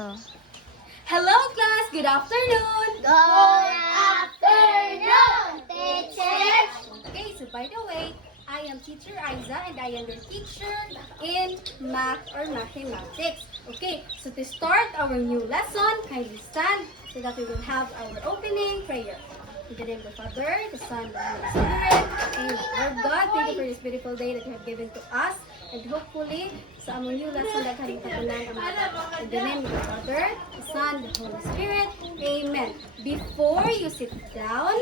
Go. Hello class, good afternoon! Good afternoon, teacher. Okay, so by the way, I am Teacher Aiza and I am your teacher in math or mathematics. Okay, so to start our new lesson, kindly stand so that we will have our opening prayer. In the name of the Father, the Son, and the Holy Spirit. Amen. Lord God, thank you for this beautiful day that you have given to us. And hopefully, sa among new lesson that kami tapunan ang mga. In the name of the Father, the Son, the Holy Spirit. Amen. Before you sit down,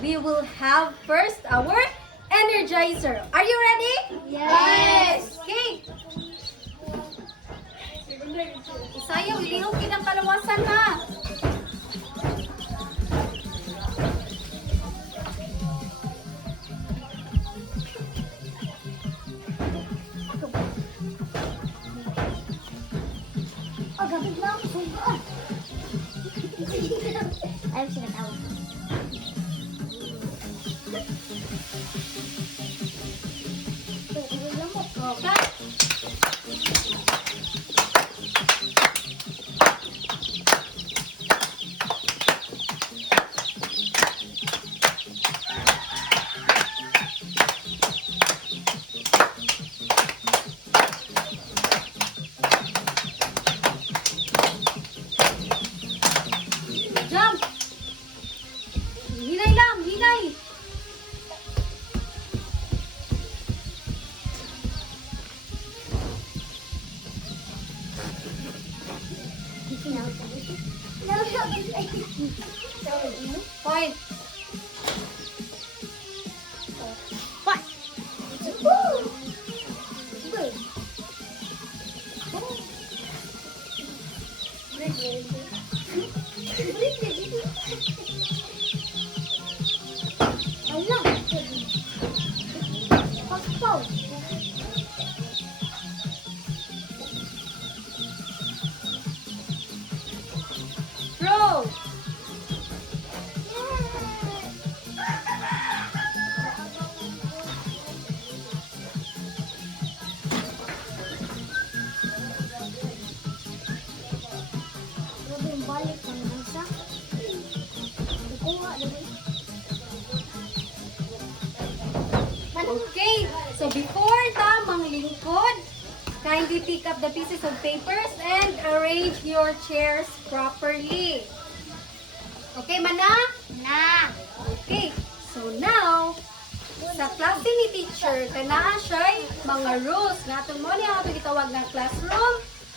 we will have first our energizer. Are you ready? Yes. Okay. Isayaw, ilihok kinang kalawasan ha. Oh, gabig na ako. Sugaan. Ayaw siya natawa. Okay. Jump! Hinay lang, hinay! Point. Throw. Balik ka naman siya. Kukuha naman. Okay, so before tamang lingkod, kindly pick up the pieces of papers and arrange your chairs properly. Okay, mana? Na. Okay, so now, sa klase ni teacher, kanaa siya'y mga rules. Nga itong mo niya ito gitawag na classroom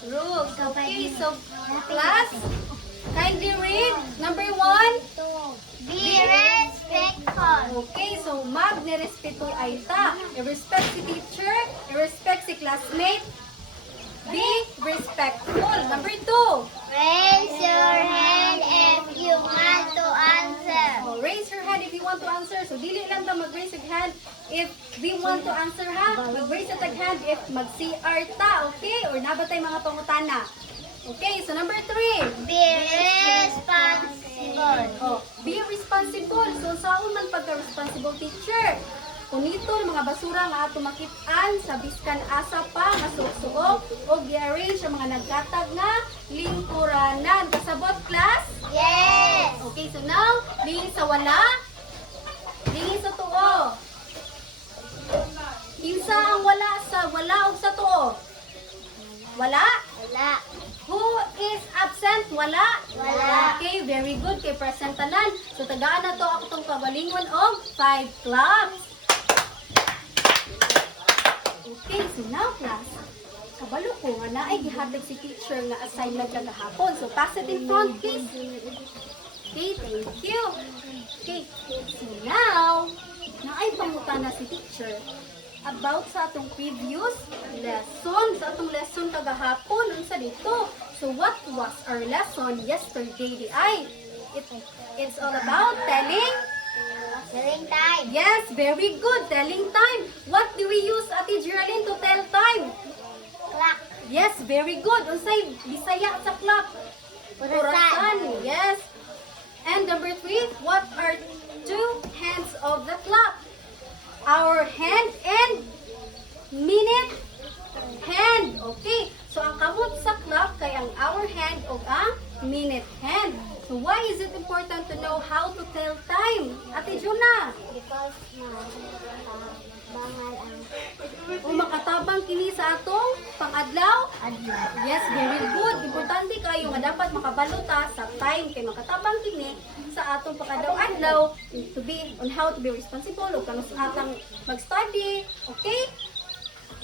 rules. Okay, so class, kindly read. Number 1. Be respectful. Okay, so magnirespeto ay ta. I-respect si teacher, i-respect si classmate. Be respectful. Number 2. Raise your hand if you want to answer. Oh, raise your hand if you want to answer. So, dili lang ta mag-raise your hand if we want to answer ha. Mag-raise your hand if mag-CR ta, okay? Or nabatay mga pangutana. Okay, so number 3. Be responsible. Oh, be responsible. So, saan man pagka-responsible teacher? Kunitol mga basura nga ato makit-an sa biskan asa pa nga suok-suok o gi-arrange ang mga nagkatag nga lingkuranan. Kasabot class? Yes. Okay, so now, lingin sa wala, lingin sa tuo. Kinsa ang wala sa wala ug sa tuo? Wala? Wala. Who is absent? Wala? Wala. Okay, very good. Kay present tanan. So, tagaan na to ako itong kagalingon og 5 claps. Okay, so now class, kabalo ko nga na ay gihatag si teacher nga assignment kagahapon. So, pass it in front, please. Okay, thank you. Okay, so now, naay pangutana si teacher about sa atong previous lesson. Sa atong lesson kagahapon, unsa dito? So, what was our lesson yesterday? Di ay, it's all about telling. Telling time. Yes, very good. Telling time. What do we use, Ate Geraldine, to tell time? Clock. Yes, very good. Unsay Bisaya sa clock? Orasan. Yes. And number 3, what are 2 hands of the clock? Our hand and minute hand. Okay. So, ang kamot sa clock kay ang our hand hand o ang minute hand. So why is it important to know how to tell time? Ate Juna, Because bangal ang o makatabang kini sa atong pang-adlaw? adlaw. Yes, very good. Importante kayo nga dapat makabalota sa time kay makatabang kini sa atong pang-adlaw to be on how to be responsible o kanus atang mag-study. Okay?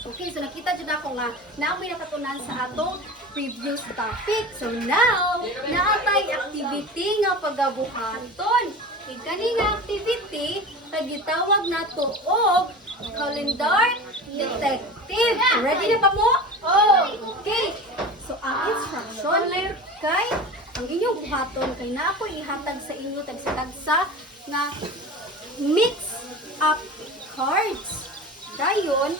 Okay, so nakita dyan ako nga naamoy nakatunan sa atong previous topic. So now, naatay activity nga pagabuhaton. Ikani nga activity tagitawag nato og calendar detective. Ready na ba mo? Oh, okay. So ang instruction kay ang inyong buhaton kay na ako ihatag sa inyo tagsa-tagsa nga mix up cards. Dayon,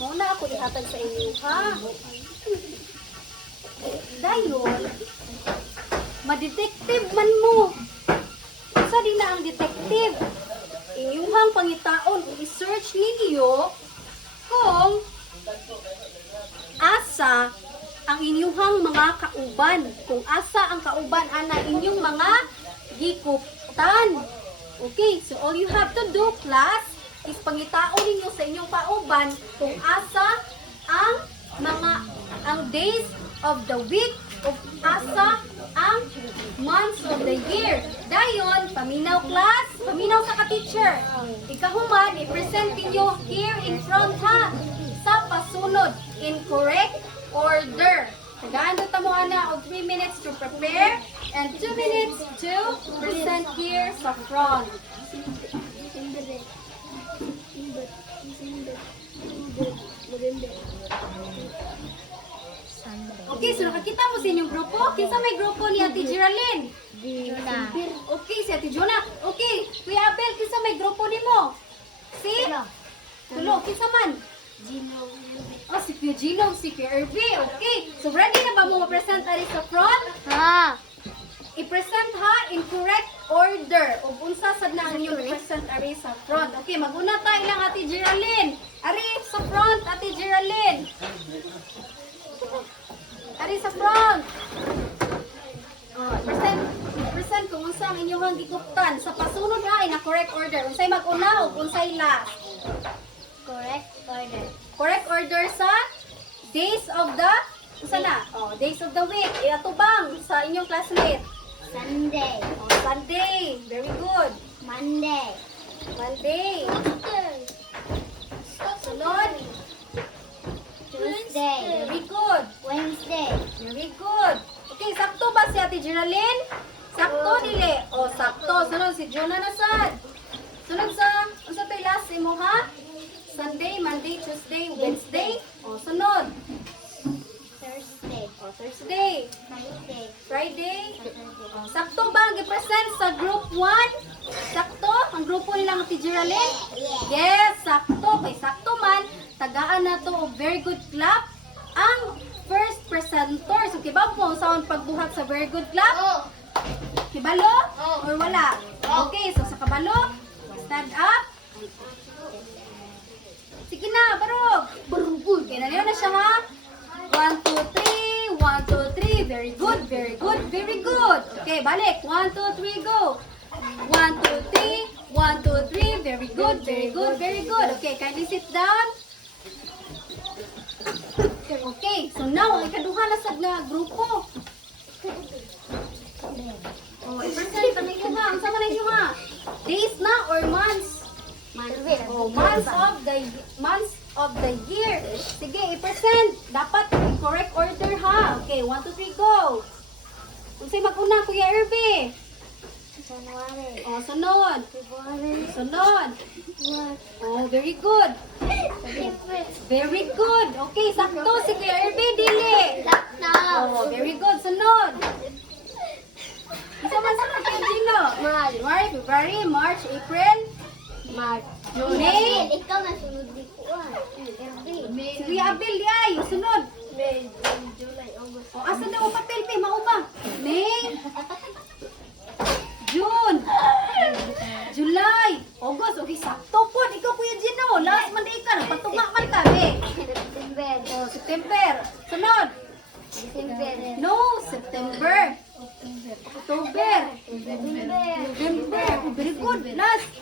muna ako ihatag sa inyo, ha? Dayon, madetective man mo. Sa din na ang detective. Inyuhang pangitaon, i-search ninyo kung asa ang inyuhang mga kauban. Kung asa ang kauban ana inyong mga gikuptan. Okay, so all you have to do, class, is pangitaon ninyo sa inyong pauban kung asa ang days of the week o asa ang months of the year. Dayon, paminaw class, paminaw sa ka-teacher. Ikahuman, i-present ninyo here in front ha, sa pasunod, in correct order. Tagaan na mo ana og 3 minutes to prepare and 2 minutes to present here sa front. Okay, so nakakita mo sa inyong grupo? Kinsa may grupo ni Ate Geraldine? Dina. Okay, si Ate Jonah. Okay, Kuya Abel, kinsa may grupo nimo? Si? Tulo, kinsa man? Gino. Oh, si Kuya Gino, si Kuya Irby. Okay, so ready na ba mo ma-present ari sa front? Ha. I-present ha in correct order. O unsa sad na ang inyong present ari sa front. Okay, maguna tayo lang Ate Geraldine. Ari sa front, Ate Geraldine. Ari sa front. Oh, present kung unsa ang inyong gikuptan sa pasunod ha in a correct order. Unsay mag-una o unsay last? Correct order. Correct order sa days of the unsa na? Oh, days of the week. Iatubang sa inyong classmate. Sunday. Oh, Sunday. Very good. Monday. Monday. Sunod. Tuesday. Very good. Wednesday. Very good. Okay, sakto ba si Ate Geraldine? Sakto dili. Oh, sakto. Sunod si Jonah na sad. Sunod sa unsa tay last imo ha? Sunday, Monday, Tuesday, Wednesday. Oh, sunod. Thursday. Oh, Thursday. Friday. Friday. Saturday. Oh, sakto ba ang i-present sa group 1? Sakto? Ang grupo nilang Ate Geraldine? Yes, sakto. Kay sakto man, tagaan na to og very good clap ang first presenter. So, kibaw mo sa pagbuhat sa very good clap? Oh. Kibalo? Or wala? Okay, so sa kabalo, stand up. Sige na, barog. Barugod. Okay, naliw na siya ha. 1, 2, 3. 1, 2, 3. Very good, very good, very good. Okay, balik. 1, 2, 3, go. 1, 2, 3. 1, 2, 3. Very good, very good, very good. Okay, kindly sit down. Okay, so now, ikaduha na sad nga grupo. Oh, i-present na ninyo ha. Ang sama ninyo ha. Days na or months? Oh, months of the year. Sige, i-present. Dapat in correct order ha. Okay, 1, 2, 3, go. Unsay mag-una, Kuya Irby? January. Oh, sunod. February. Sunod. March. Oh, very good. April. Very good. Okay, sakto si Kuya Irby, dili. Oh, very good. Sunod. Isa man sa Kuya Gino. January, February, March, April, March. May. Ikaw na sunod di ko ah. May. Si Kuya Abel, di ay. Sunod. May. June, July, August. O, asa na o papel, pe? Mauba. May. July, August, okay, sakto po. Ikaw, Kuya Gino, last Monday ka, nagpatugma man ka, be. September. Oh, September. Sunod. December. No, September. October. November. Oh, very good. Last.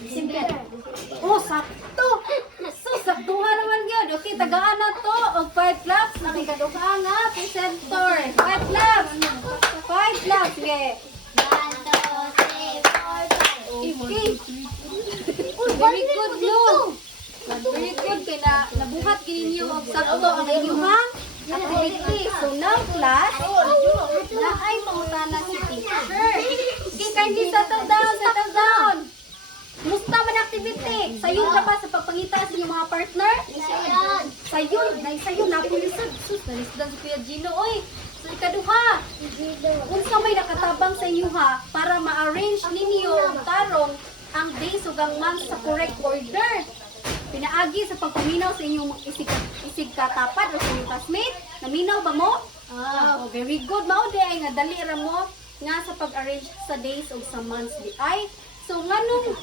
December. Oh, sakto. So, saktuhan naman yun. Okay, tagaan na to. O, 5 laps. Nakikaduka nga. Presenter. 5 laps. 5 laps. Okay. 1, 2, 3, 4, 5. Okay. Very good, no. Very good. Kaya nabuhat kininyo og sakto ang inyong activity. So, now, class, na ay pangutana si teacher. Okay, kindly settle down, settle down. Musta man activity? Sayo na ba sa pagpangita sa inyong mga partner? Ayan. Sayo, napulisod. Sus, nalisdan si Kuya Gino. Oy, so ikaduha. Unsa may nakatabang sa inyo ha, para ma-arrange ninyo ang tarong ang days ug ang months sa correct order. Pinaagi sa pagpaminaw sa inyong isig katapat o sa inyong classmate. Naminaw ba mo? Oh, very good. Mao di ay nga dali ra mo nga sa pag-arrange sa days o sa months di ay. So nganong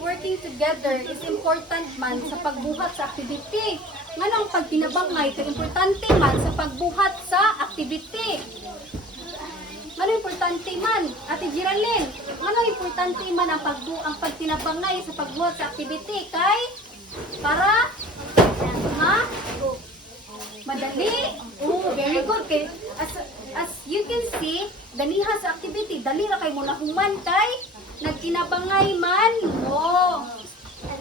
working together is important man sa pagbuhat sa activity. Nganong pag pinabangay ka importante man sa pagbuhat sa activity. Nganong importante man, Ate Geraldine? Nganong importante man ang pagtinabangay sa pagbuhat sa activity kay para madali. Oh, very good. Kay as you can see, ganiha sa activity, dali ra kay mo nahuman kay nagtinabangay man mo.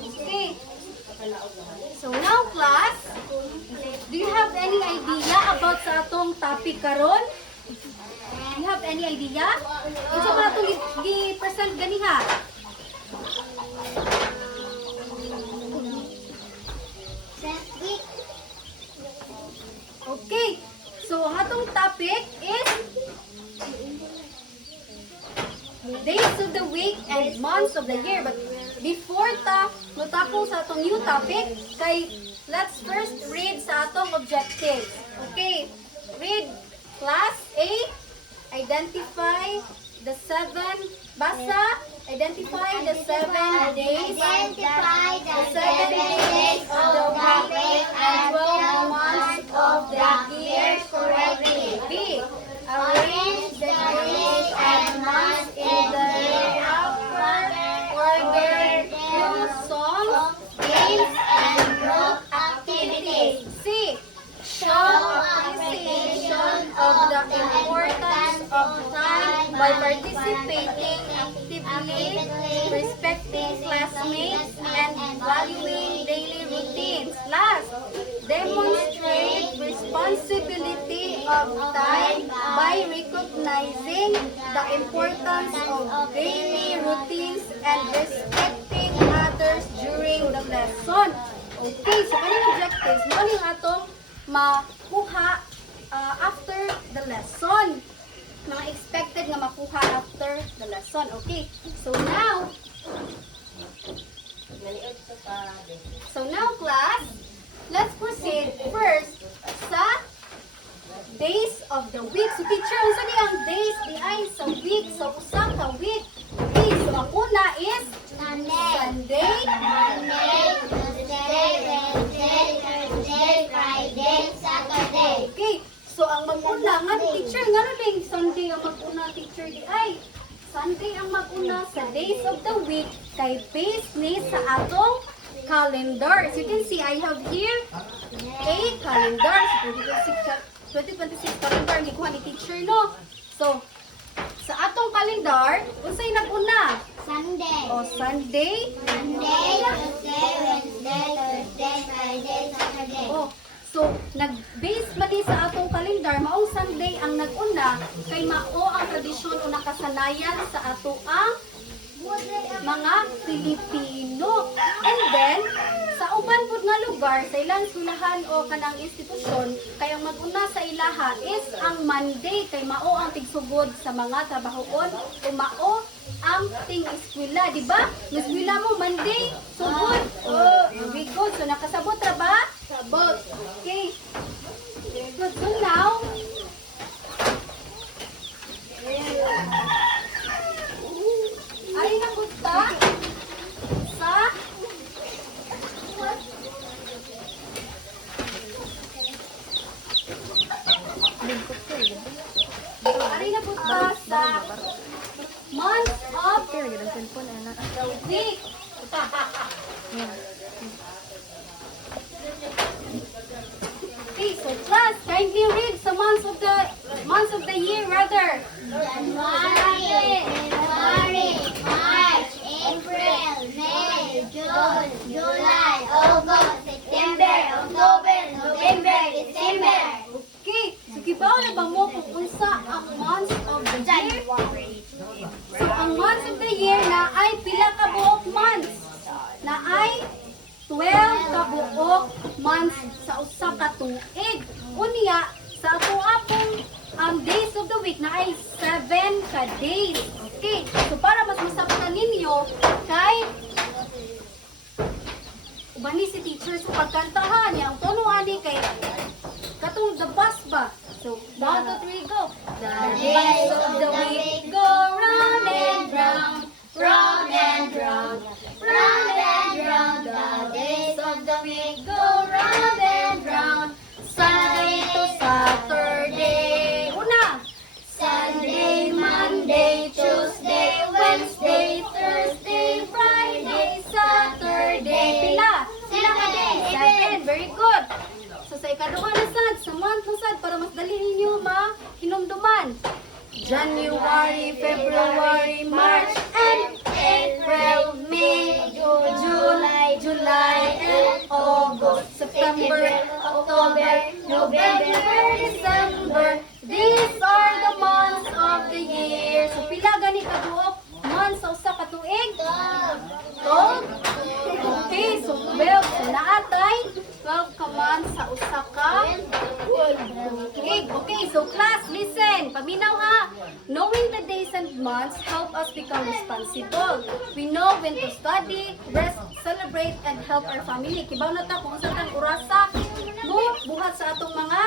Okay. So now class, do you have any idea about sa atong topic karon? Do you have any idea? Unsa ba atong gi-present ganiha? Okay. So atong topic is days of the week and months of the year. But before matapos sa atong new topic, let's first read sa atong objectives. Okay, read class A. Identify the 7 days. Identify the The 7 days of the week and 12 months of the year correctly. B. Arrange the days and months in the proper order through songs, games, and group activities. C. Show appreciation of the importance of time by participating actively, respecting classmates, and valuing daily routines. Last, demonstrate responsibility of time by recognizing the importance of daily routines and respecting others during the lesson. Okay, so kaning objectives mo yung atong makuha after the lesson. Mga expected nga makuha after the lesson. Okay, so now class, let's proceed first sa days of the week. So teacher, unsa di ang days di ay sa week, sa usa ka week? Okay, so ang una is Sunday, Monday, Tuesday, Wednesday, Thursday, Friday, Saturday. okay, so ang mag-una nga teacher, nga rin Sunday ang mag-una teacher di ay. Sunday ang mag-una sa days of the week kay based ni sa atong calendar. As you can see, I have here a calendar. So 2026 calendar ang gikuha ni teacher, no? So, sa atong calendar, unsay nag-una? Sunday. O, Sunday. Monday, Tuesday, Wednesday, Thursday, Friday, Saturday. Oh, so, nag-base man din sa atong kalendar, maong Sunday ang nag-una, kay mao ang tradisyon o nakasanayan sa ato ang mga Pilipino. And then, sa uban pud nga lugar, sa ilang eskwelahan o kanang institusyon, kay ang mag-una sa ilaha is ang Monday, kay mao ang tigsugod sa mga trabahoon o mao ang ting-eskwela, di ba? Eskwela mo Monday, sugod. Oh, very good. So, nakasabot ra ba? Sabot. Okay. Very good. So now, sa month of the week. Okay, so class, kindly read the months of the year rather. January, February, March, April, May, June, July, August, September, October, November, December. Okay, so kibaw na ba mo kung unsa ang months of the year? So ang months of the year na ay pila ka buok months. Na ay 12 ka buok months sa usa ka tuig. Unya sa ato-atong days of the week na ay 7 ka days. Okay, so para mas masabtan ninyo kay ubani si teacher sa pagkantahan niya ang tono ani kay katong the bus ba. So 1, 2, 3 go. The days of the week go round and round, round and round, round and round. The days of the week go round and round, Sunday to Saturday. Una. Sunday, Monday, Tuesday, Wednesday, Thursday, Friday, Saturday. Pila? Pila ka day? 7. Very good. So sa ikaduha na sad, sa month na sad, para mas dali ninyo mahinumduman. January, February, March, and April, May, July, and August, September, October, November, December. These are the months of the year. So pila gani ka buok months sa usa ka tuig? 12. Okay, so 12. So naatay 12 ka months sa usa ka tuig. Okay, so class, listen. Paminaw ha. Knowing the days and months help us become responsible. We know when to study, rest, celebrate, and help our family. Kibaw na ta kung sa tang orasa mo buhat sa atong mga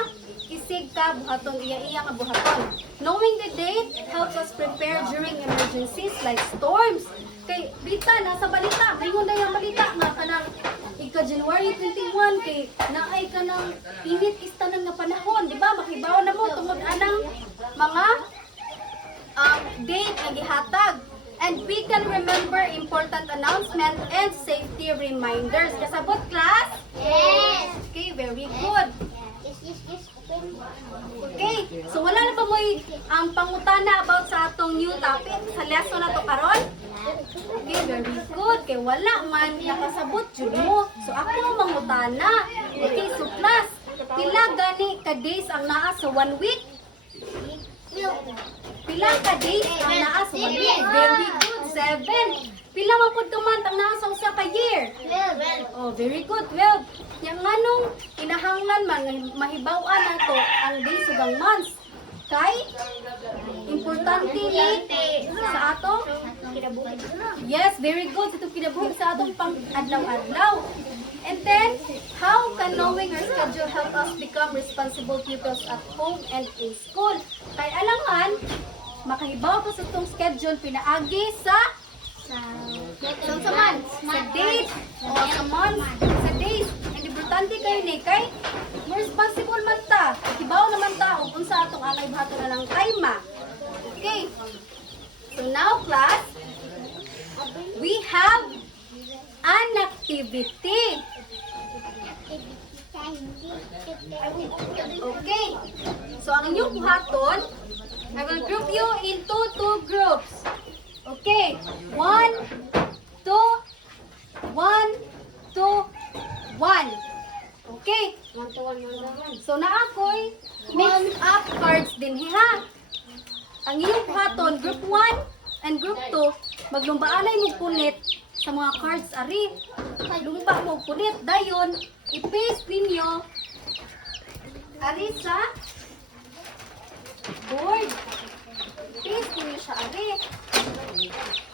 isig ka buhaton iya-iya nga buhaton. Knowing the date helps us prepare during emergencies like storms. Kay bita nasa balita, mayroon na yung balita nga kanang ika-January 21 kay naay ka ng init istanan nga panahon, di ba? Makibaw na mo tungod anang mga date nga gihatag. And we can remember important announcement and safety reminders. Kasabot class? Yes. Okay, very good. Yes. Okay, so wala na ba mo ang pangutana about sa atong new topic sa lesson na to karon? Okay, very good. Kay wala man nakasabot jud mo. So ako mangutana. Okay, so class, pila gani ka days ang naa sa 1 week? Pila ka days ang naa sa 1 week? Very good. 7. Pila man pud ka month ang naa sa usa ka year? 12. Oh, very good. 12. Yang nganong kinahanglan man nga mahibaw-an nato ang days ug ang months. Kay importante ni sa ato. Yes, very good. Ito kinabuhi sa atong pang adlaw-adlaw. And then, how can knowing our schedule help us become responsible pupils at home and in school? Kay alangan, makahibaw ko sa itong schedule pinaagi sa months, sa date, o sa months, sa days. And importante kayo ni kay more responsible man ta. Hibaw naman ta kung sa atong angay bahato na lang kayma. Okay. So now class, we have an activity. Okay. So ang inyong buhaton, I will group you into 2 groups. Okay. 1, 2, 1, 2, 1. Okay. So na ako'y mix up cards din ha. Ang inyong buhaton, group 1 and group 2, maglumbaanay mo punit sa mga cards ari. Lumba mo punit dayon i-paste ninyo ari sa board. Paste ninyo siya ari.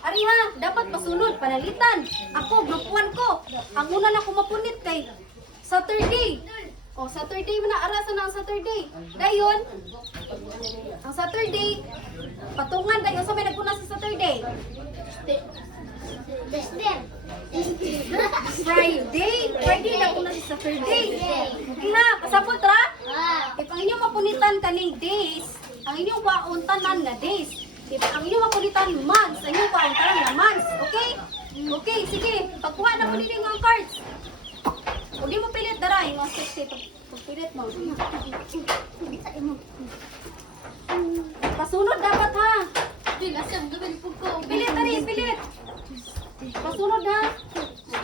Ari ha, dapat masunod panalitan. Ako group 1 ko. Ang una na ko mapunit kay Saturday. O Saturday mo na arasan na ang Saturday. Dayon ang Saturday patungan dayon sa may nagpuna sa Saturday. Friday na kuna sa Saturday. Okay ha, pasapot ra. If ang inyong mapunitan kaning days, ang inyong waon tanan nga days. Diba? Ang inyong makulitan, months. Ang inyong kauntaran na months. Okay? Okay, sige. Pagkuha na mo nila yung mga cards. Huwag mo pilit, daray. Mga sexy. Pagpilit mo. Pasunod dapat ha. Pilit, tari, pilit. Pasunod ha.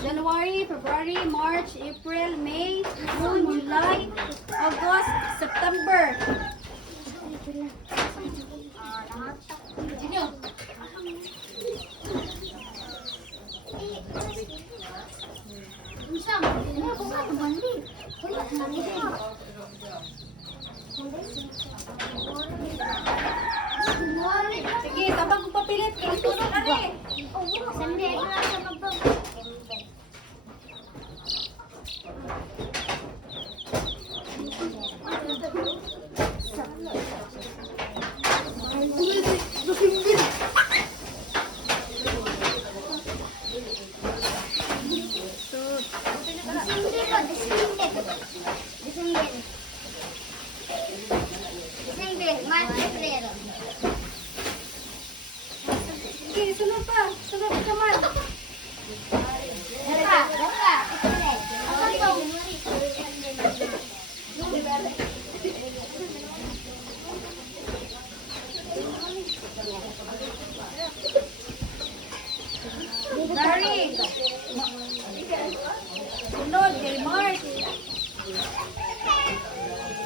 January, February, March, April, May, June, July, August, September. Sige, tapang kong papilit. Sunod, ari. Sige, sunod pa. Sunod ka man. Dari. Sunod kay March.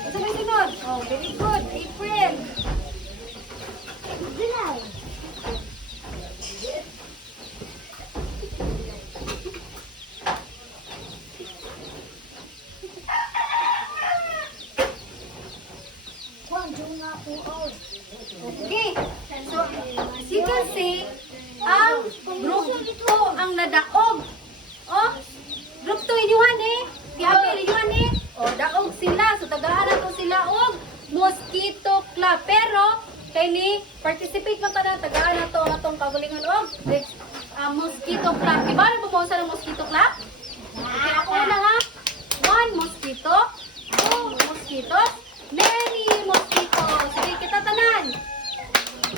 Ito may sunod. Oh, very good. April. Okay. So, as you can see, ang group 2 ang nadaog. Oh, group 2 inyuhan eh. Tiapil inyuhan eh. Oh, daog sila. So, tagaan na to sila og Mosquito Club. Pero, kay ni participate man tanan tagaan na to ang atong kagalingon og Mosquito Club. Di ba na bumausa ng Mosquito Club? Okay, ako na ha. 1 mosquito, 2 mosquitoes, many mosquitoes. Sige, kita tanan.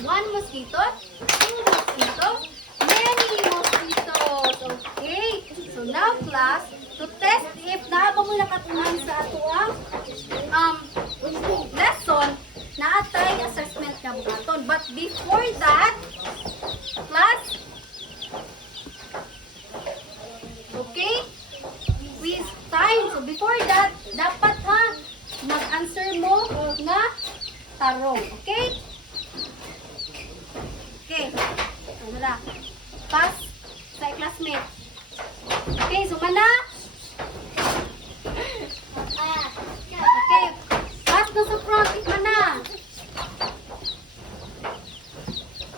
1 mosquito, 2 mosquitoes, many mosquitoes. Okay. So now class, to test if naabang mo nakatunan sa ato ang lesson, naatay assessment nga buhaton. But before that, class, okay? Quiz time. So before that, dapat ha, mag-answer mo nga tarong. Okay? Okay. Ano na? Pass sa classmate. Okay, sumana. Okay. Pass na sa front. Ikmana.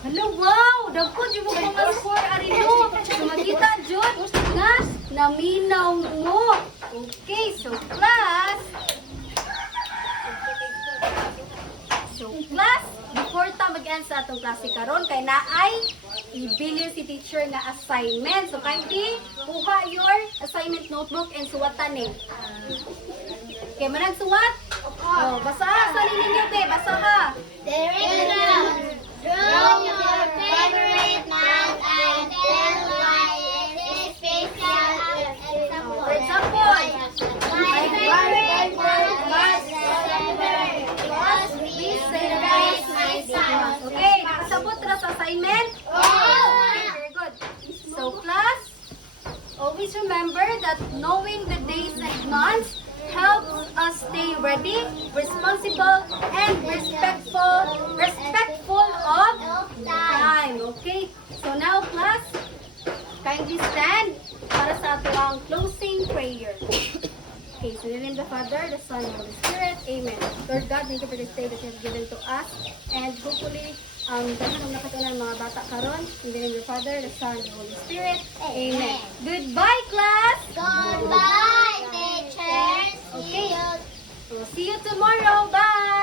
Hello, wow! Dagko, di mo mga score arino. So, makita, Jod, nga, naminaw mo. Okay, so, class. Before ta mag-end sa atong klase karon kay naay ibilin si teacher nga assignment. So, kindly, kuha your assignment notebook and suwatan eh. Okay, manang suwat? Oh, basa ha, sa ninyo, te. Basa ha. Draw your favorite month and tell why it is special. For example, My favorite month was December because we celebrate my son. okay, nakasabot na sa assignment? Very good. So, class, always remember that knowing the days and months helps us stay ready, responsible, and respectful of time. Okay? So now, class, kindly stand para sa ating closing prayer. Okay, so in the name of the Father, the Son, and the Holy Spirit. Amen. Lord God, thank you for this day that you have given to us. And hopefully, dahil ang nakatunan mga bata karon, in the name of the Father, the Son, and the Holy Spirit. Amen. Goodbye, class! Goodbye, teachers. Okay. So, see you tomorrow. Bye!